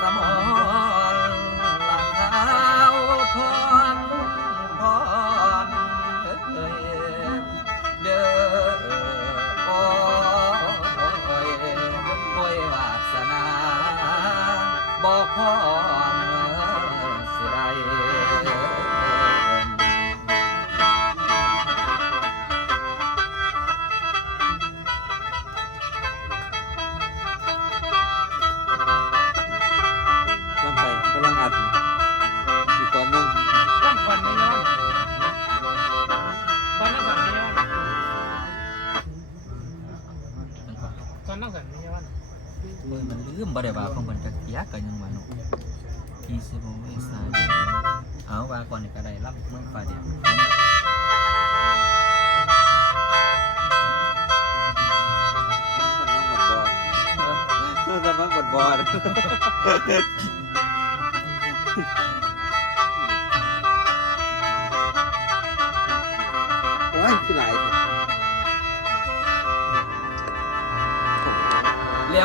สมอ อนนั่งก่อนไม่ย้อนมือมันลืมบ่ได้ว่าของมันจักเกียกันยังว่าเนาะที่สิบโมงเมษายนเอาว่าก่อนนี่ก็ได้รับเมืองฟ้าเดียวน้องกดบอลน้องกำลังกดบอลโอ้ยคือหลาย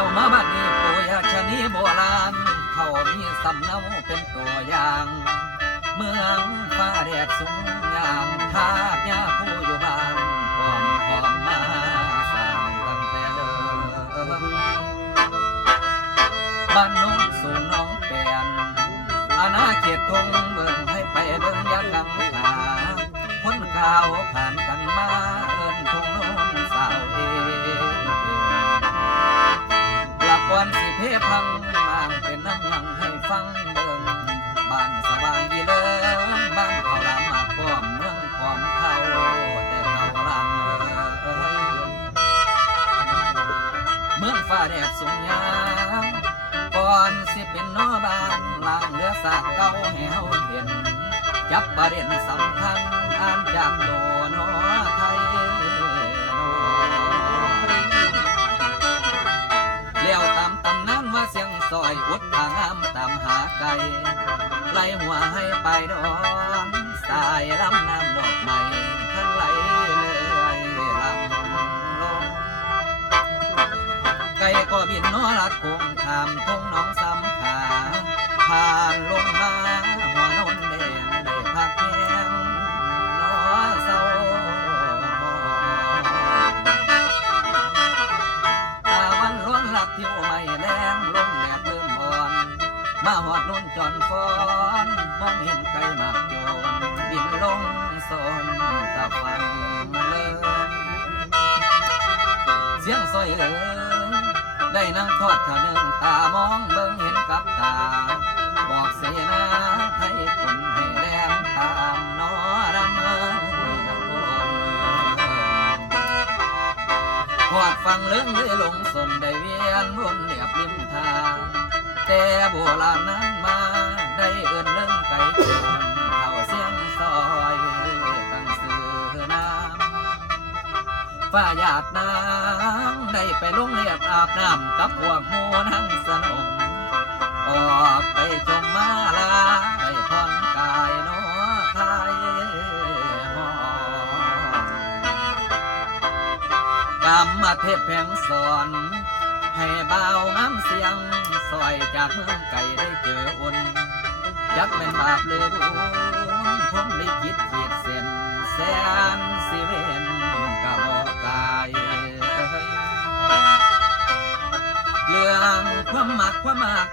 วมาบัดนี้ปู่ยาชนีโบราณเขามีสำเนาเป็นตัวอย่าง เมืองฟ้าแดดสูงยามทาสยาผู้อยู่บ้านพร้อมพร้อมมาสร้างตั้งแต่เดิมบ้านโน้นสูงน้องแปนอาณาเขตทงเบิ่งให้ไปเบิ่งยากังขาพ้นข่าวผ่านกันมาเอิ้นทงโน้นสาวเอหลั กวันสิเพพังมางเป็นน้ำยังให้ฟังเบิ่งบ้านสว่างยีเลิงบ้านเขาลามาป้อมเมืองความเขาแต่เขาลังเอ้ยเมืองฟ้าแดดสูงยามก่อนสิเป็นนอบ้านล่างเรือสากเก่าแหวเห็นจับประเด็นสำคัญอ่านจากโดนอไทย ไก่ไล่หัวให้ไปดอนสายลำน้ำดอกไม้ทันไหลเลยลำลงไก่ก็บินนอรัดคงขามทงน้องสำขาผ่านลง มาหอดนุ่นจอนฟอนมองเห็นไก่หมากโยนบินลงโซนตะฟังเลินเสียงซอยเอ๋ยได้นั่งทอดขานึงตามองเบิ่งเห็นกับตา บอกเสนาไทยคนให้แลมตามนอรำเอิญคนหอดฟังเรื่องเลยลงสนได้เวียนวนเหลียบริมทาง แต่โบราณนั้นมาได้เอินเรื่องไก่ชนเข้าเสียงซอยตั้งสื่อน้ำฝ้าหยาดน้ำได้ไปลงเรียบอาบน้ำกับพวกหมูนั่งสนมออกไปชมมาลาได้ผ่อนกายเนอไทยหอมกรรมเทพแผงสอน เบาวงามเสียงซอยจากเมืองไก่ได้เจออุ่นจักเป็นบาปหรือบุญผมได้คิดขีดเส้นแสนสิเวนกะบอกกายเรื่องความมักความมัก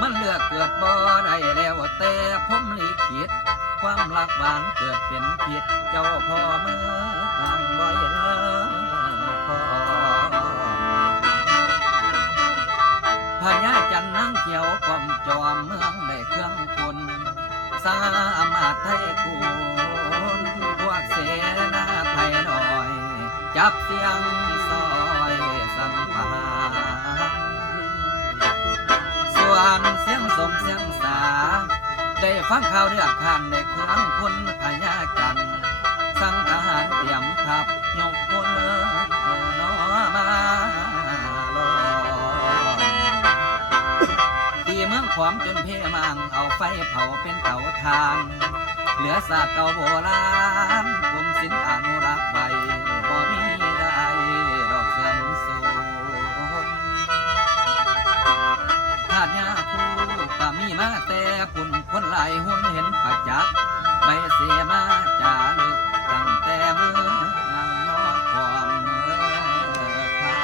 มันเลือกเกิดบ่ได้แล้วแต่ผมลิขิตความรักหวานเกิดเป็นผิดเจ้าพ่อเมืองบ่อยเลพอ พญาจันทร์นางเขียวกล่อมจอมเมืองได้เครื่องคุณสามารถไทยกูลพวกเสนาไทยหน่อย จับเสียงซอยสัมภารส่วนเสียงสมเสียงสา ได้ฟังข่าวเรื่องขานในเครื่องคุณพญากัน สังทหารเตรียมทัพยกพลน ขวามจนเพมังเอาไฟเผาเป็นเผาทานเหลือซากเก่าโบราณกรมสินป์อนุรักษ์ไว้บ่มีได้ดอกสำสูงธาตุยาคู่ตามีมาแต่ปุ่นคนหลายหุ่นเห็นประจักษ์ไม่เสียมาจาลึกตั้งแต่เมื่อนั่งนอกความเอเขา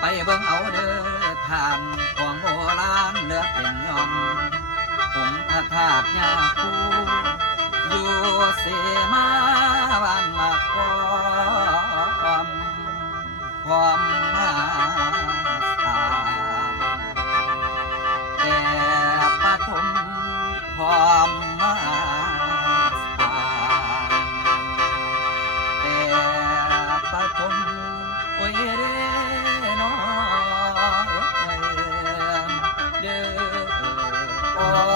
ไปเบิ่งเอาเด้อานของโบราณเลือเป็นยอมผมอาธาตยาคูอยู่เสมาวันมากกอ Oh.